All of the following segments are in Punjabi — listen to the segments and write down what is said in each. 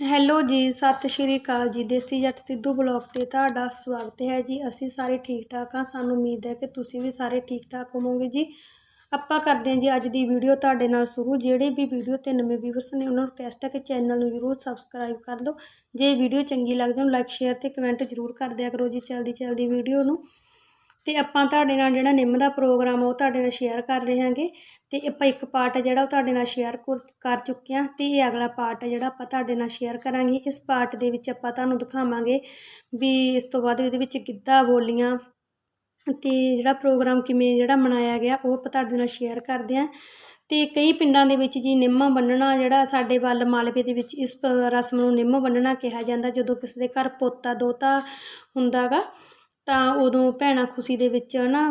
ਹੈਲੋ ਜੀ, ਸਤਿ ਸ਼੍ਰੀ ਅਕਾਲ ਜੀ। ਦੇਸੀ ਜੱਟ ਸਿੱਧੂ ਬਲੌਗ ਤੇ ਤੁਹਾਡਾ ਸਵਾਗਤ ਹੈ ਜੀ। ਅਸੀਂ ਸਾਰੇ ਠੀਕ ਠਾਕ ਹਾਂ। ਸਾਨੂੰ ਉਮੀਦ ਹੈ ਕਿ ਤੁਸੀਂ ਵੀ ਸਾਰੇ ਠੀਕ ਠਾਕ ਹੋਵੋਗੇ ਜੀ। ਆਪਾਂ ਕਰਦੇ ਹਾਂ ਜੀ ਅੱਜ ਦੀ ਵੀਡੀਓ ਤੁਹਾਡੇ ਨਾਲ ਸ਼ੁਰੂ। ਜਿਹੜੇ ਵੀ ਵੀਡੀਓ ਤੇ ਨਵੇਂ ਵੀਵਰਸ ਨੇ, ਉਹਨਾਂ ਨੂੰ ਰਿਕਵੈਸਟ ਹੈ ਕਿ ਚੈਨਲ ਨੂੰ ਜਰੂਰ ਸਬਸਕ੍ਰਾਈਬ ਕਰ ਲਓ ਜੇ ਵੀਡੀਓ ਚੰਗੀ ਲੱਗਦੀ ਉਹਨੂੰ ਲਾਈਕ ਸ਼ੇਅਰ ਤੇ ਕਮੈਂਟ ਜਰੂਰ ਕਰ ਦਿਆ ਕਰੋ ਜੀ ਚਲਦੀ ਚਲਦੀ ਵੀਡੀਓ ਨੂੰ। ਤੇ ਆਪਾਂ ਤੁਹਾਡੇ ਨਾਲ ਜਿਹੜਾ ਨਿੰਮ ਦਾ ਪ੍ਰੋਗਰਾਮ ਆ, ਉਹ ਤੁਹਾਡੇ ਨਾਲ ਸ਼ੇਅਰ ਕਰ ਰਹੇ ਹਾਂਗੇ। ਤੇ ਆਪਾਂ ਇੱਕ ਪਾਰਟ ਹੈ ਜਿਹੜਾ ਉਹ ਤੁਹਾਡੇ ਨਾਲ ਸ਼ੇਅਰ ਕਰ ਚੁੱਕੇ ਹਾਂ ਤੇ ਇਹ ਅਗਲਾ ਪਾਰਟ ਹੈ ਜਿਹੜਾ ਆਪਾਂ ਤੁਹਾਡੇ ਨਾਲ ਸ਼ੇਅਰ ਕਰਾਂਗੇ। ਇਸ ਪਾਰਟ ਦੇ ਵਿੱਚ ਆਪਾਂ ਤੁਹਾਨੂੰ ਦਿਖਾਵਾਂਗੇ ਵੀ ਇਸ ਤੋਂ ਬਾਅਦ ਇਹਦੇ ਵਿੱਚ ਗਿੱਧਾ ਬੋਲੀਆਂ ਅਤੇ ਜਿਹੜਾ ਪ੍ਰੋਗਰਾਮ ਕਿਵੇਂ ਜਿਹੜਾ ਮਨਾਇਆ ਗਿਆ, ਉਹ ਆਪਾਂ ਤੁਹਾਡੇ ਨਾਲ ਸ਼ੇਅਰ ਕਰਦੇ ਹਾਂ। ਅਤੇ ਕਈ ਪਿੰਡਾਂ ਦੇ ਵਿੱਚ ਜੀ ਨਿੰਮ ਬੰਨਣਾ ਜਿਹੜਾ ਸਾਡੇ ਵੱਲ ਮਾਲਵੇ ਦੇ ਵਿੱਚ ਇਸ ਪ- ਰਸਮ ਨੂੰ ਨਿੰਮ ਬੰਨਣਾ ਕਿਹਾ ਜਾਂਦਾ, ਜਦੋਂ ਕਿਸੇ ਦੇ ਘਰ ਪੋਤਾ ਦੋਹਤਾ ਹੁੰਦਾ ਗਾ, ਤਾਂ ਉਦੋਂ ਭੈਣਾਂ ਖੁਸ਼ੀ ਦੇ ਵਿੱਚ ਹੈ ਨਾ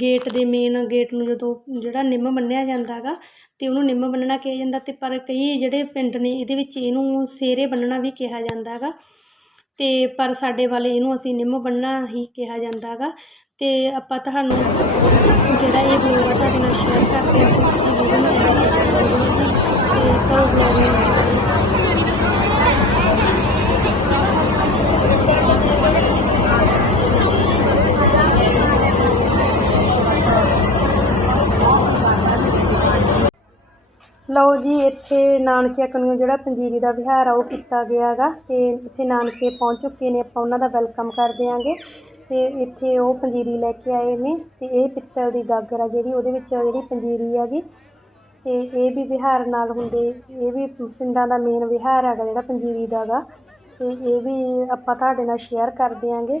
ਗੇਟ ਦੇ ਮੇਨ ਗੇਟ ਨੂੰ ਜਦੋਂ ਜਿਹੜਾ ਨਿੰਮ ਬੰਨਿਆ ਜਾਂਦਾ ਗਾ ਅਤੇ ਉਹਨੂੰ ਨਿੰਮ ਬੰਨਣਾ ਕਿਹਾ ਜਾਂਦਾ। ਅਤੇ ਪਰ ਕਈ ਜਿਹੜੇ ਪਿੰਡ ਨੇ ਇਹਦੇ ਵਿੱਚ ਇਹਨੂੰ ਸੇਰੇ ਬੰਨ੍ਹਣਾ ਵੀ ਕਿਹਾ ਜਾਂਦਾ ਗਾ ਅਤੇ ਪਰ ਸਾਡੇ ਵਾਲੇ ਇਹਨੂੰ ਅਸੀਂ ਨਿੰਮ ਬੰਨਣਾ ਹੀ ਕਿਹਾ ਜਾਂਦਾ ਗਾ। ਤੇ ਆਪਾਂ ਤੁਹਾਨੂੰ ਜਿਹੜਾ ਇਹ ਵਲੋਗ ਆ ਤੁਹਾਡੇ ਨਾਲ ਸ਼ੇਅਰ ਕਰਦੇ ਹਾਂ, ਤੇ ਤੁਸੀਂ ਵੀਡੀਓ ਜੀ, ਤੇ ਕਰੋ ਵਲੋਗ ਨੂੰ ਲਓ ਜੀ, ਇੱਥੇ ਨਾਨਕਿਆਂ ਕਨੀਓ ਜਿਹੜਾ ਪੰਜੀਰੀ ਦਾ ਵਿਹਾਰ ਆ, ਉਹ ਕੀਤਾ ਗਿਆ ਹੈਗਾ, ਤੇ ਇੱਥੇ ਨਾਨਕੇ ਪਹੁੰਚ ਚੁੱਕੇ ਨੇ, ਆਪਾਂ ਉਹਨਾਂ ਦਾ ਵੈਲਕਮ ਕਰ ਦਿਆਂਗੇ ਤੇ ਇੱਥੇ ਉਹ ਪੰਜੀਰੀ ਲੈ ਕੇ ਆਏ ਨੇ ਤੇ ਇਹ ਪਿੱਤਲ ਦੀ ਗਾਗਰ ਆ ਜਿਹੜੀ, ਉਹਦੇ ਵਿੱਚ ਜਿਹੜੀ ਪੰਜੀਰੀ ਹੈਗੀ ਤੇ ਇਹ ਵੀ ਵਿਹਾਰ ਨਾਲ ਹੁੰਦੇ, ਇਹ ਵੀ ਪਿੰਡਾਂ ਦਾ ਮੇਨ ਵਿਹਾਰ ਹੈਗਾ ਜਿਹੜਾ ਪੰਜੀਰੀ ਦਾ ਗਾ ਤੇ ਇਹ ਵੀ ਆਪਾਂ ਤੁਹਾਡੇ ਨਾਲ ਸ਼ੇਅਰ ਕਰ ਦਿਆਂਗੇ।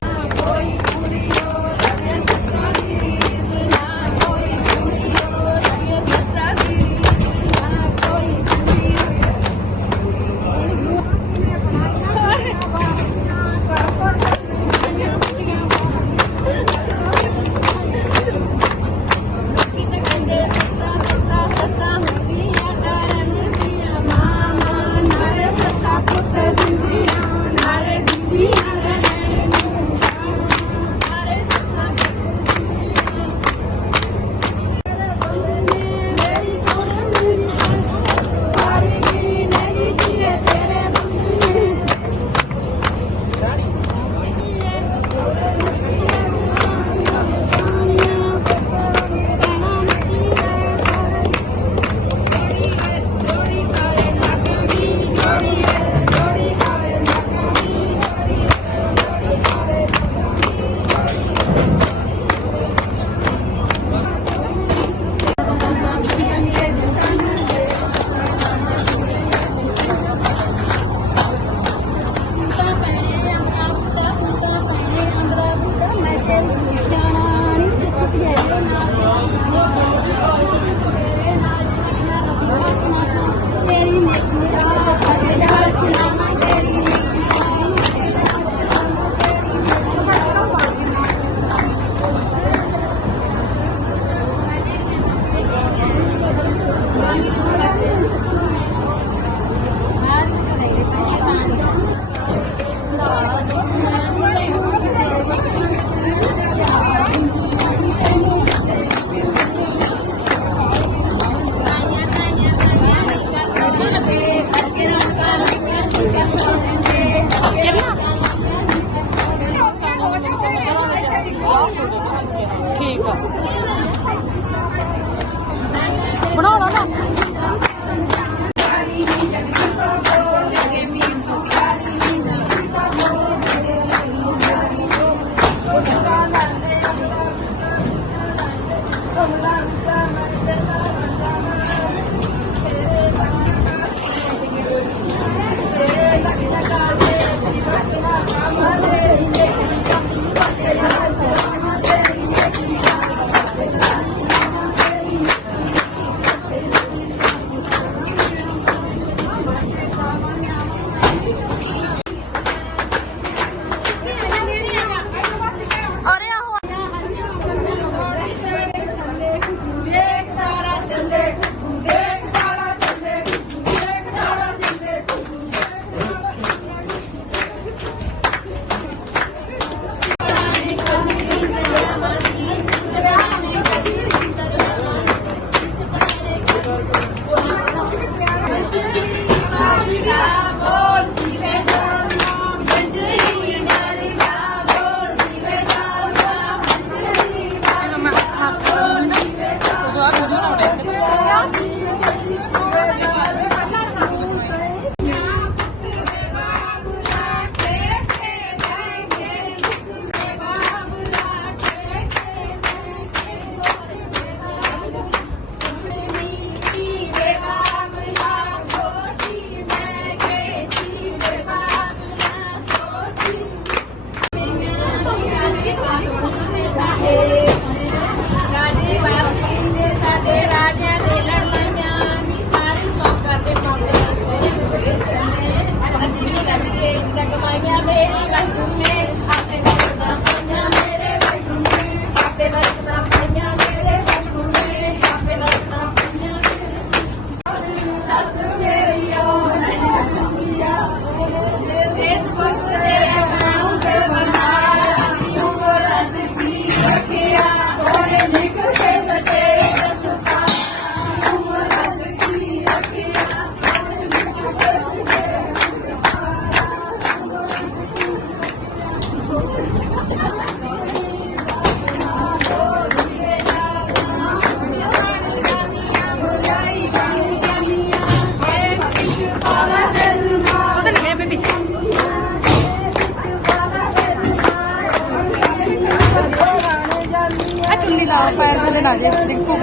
ਨਹੀਂ ਲਾ ਪਾਇਆ ਕਦੇ ਨਾ ਜੇ ਦੇਖੋ।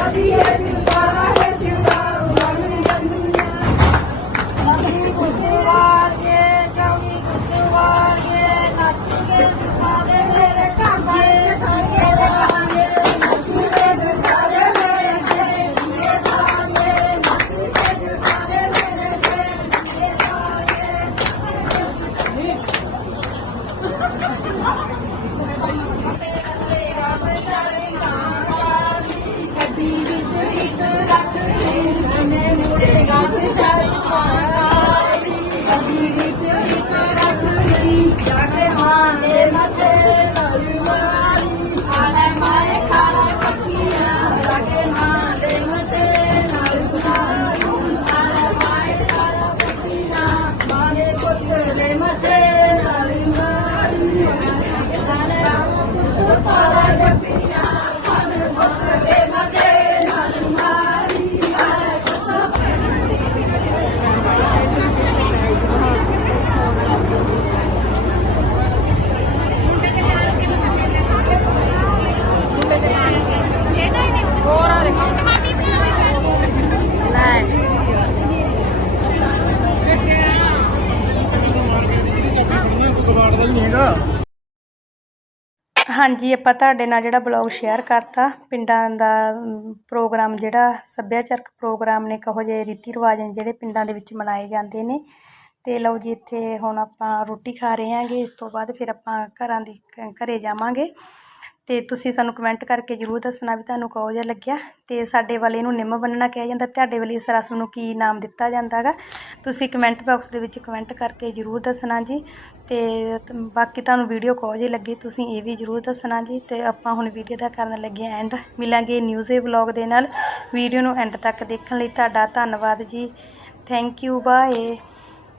ਅਭੀ ਹੈ ਦਿਲ ਪਾਵਾ ਹੈ ਜੁਵਾ ਹਾਂਜੀ, ਆਪਾਂ ਤੁਹਾਡੇ ਨਾਲ ਜਿਹੜਾ ਬਲੌਗ ਸ਼ੇਅਰ ਕਰਤਾ, ਪਿੰਡਾਂ ਦਾ ਪ੍ਰੋਗਰਾਮ ਜਿਹੜਾ ਸੱਭਿਆਚਾਰਕ ਪ੍ਰੋਗਰਾਮ ਨੇ ਕਹੋ ਜਿਹੇ ਰੀਤੀ ਰਿਵਾਜ ਨੇ ਜਿਹੜੇ ਪਿੰਡਾਂ ਦੇ ਵਿੱਚ ਮਨਾਏ ਜਾਂਦੇ ਨੇ। ਅਤੇ ਲਓ ਜੀ, ਇੱਥੇ ਹੁਣ ਆਪਾਂ ਰੋਟੀ ਖਾ ਰਹੇ ਹਾਂਗੇ, ਇਸ ਤੋਂ ਬਾਅਦ ਫਿਰ ਆਪਾਂ ਘਰਾਂ ਦੀ, ਘ- ਘਰੇ ਜਾਵਾਂਗੇ। ਅਤੇ ਤੁਸੀਂ ਸਾਨੂੰ ਕਮੈਂਟ ਕਰਕੇ ਜਰੂਰ ਦੱਸਣਾ ਵੀ ਤੁਹਾਨੂੰ ਕਿਹੋ ਜਿਹਾ ਲੱਗਿਆ ਅਤੇ ਸਾਡੇ ਵੱਲ ਇਹਨੂੰ ਨਿੰਮ ਬੰਨਣਾ ਕਿਹਾ ਜਾਂਦਾ, ਤੁਹਾਡੇ ਵੱਲ ਇਸ ਰਸਮ ਨੂੰ ਕੀ ਨਾਮ ਦਿੱਤਾ ਜਾਂਦਾ ਜਾਂਦਾਗਾ ਤੁਸੀਂ ਕਮੈਂਟ ਬਾਕਸ ਦੇ ਵਿੱਚ ਕਮੈਂਟ ਕਰਕੇ ਜਰੂਰ ਦੱਸਣਾ ਜੀ ਅਤੇ ਬਾਕੀ ਤੁਹਾਨੂੰ ਵੀਡੀਓ ਕਹੋ ਜਿਹੀ ਲੱਗੀ ਤੁਸੀਂ ਇਹ ਵੀ ਜਰੂਰ ਦੱਸਣਾ ਜੀ ਅਤੇ ਆਪਾਂ ਹੁਣ ਵੀਡੀਓ ਦਾ ਕਰਨ ਲੱਗੇ ਐਂਡ ਮਿਲਾਂਗੇ ਨਿਊਜ਼ੇ ਵਲੌਗ ਦੇ ਨਾਲ। ਵੀਡੀਓ ਨੂੰ ਐਂਡ ਤੱਕ ਦੇਖਣ ਲਈ ਤੁਹਾਡਾ ਧੰਨਵਾਦ ਜੀ। Thank you bye